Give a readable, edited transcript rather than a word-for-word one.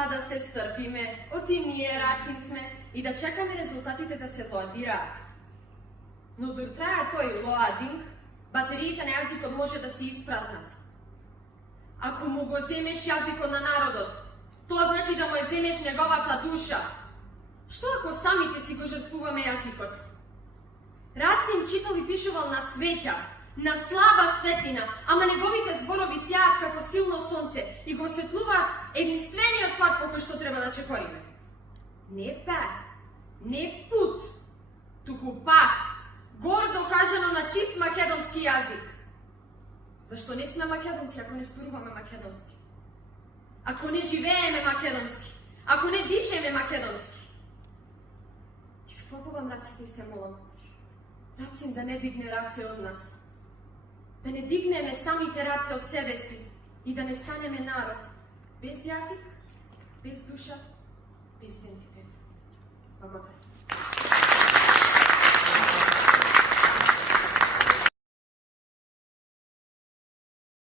па да се стрпиме, оти ние рацин сме и да чекаме резултатите да се лоадираат. Но дур трае тој лоадинг, батериите на јазикот може да се испразнат. Ако му го земеш јазикот на народот, тоа значи да му ја земеш неговата душа. Што ако самите си го жртвуваме јазикот? Рацин читал и пишувал на свеќа, на слаба светлина, ама неговите зборови сјаат како силно сонце и го осветлуваат единствениот пат по кој што треба да чекориме. Не пат, не пут, туку пат, гордо кажано на чист македонски јазик. Зашто не сме македонци ако не зборуваме македонски? Ако не живееме македонски? Ако не дишеме македонски? Исклопувам раците и се молам. Рацин да не дигне раце од нас. Да не дигнеме самите раце од себе си и да не станеме народ без јазик, без душа, без идентитет. Благодарам.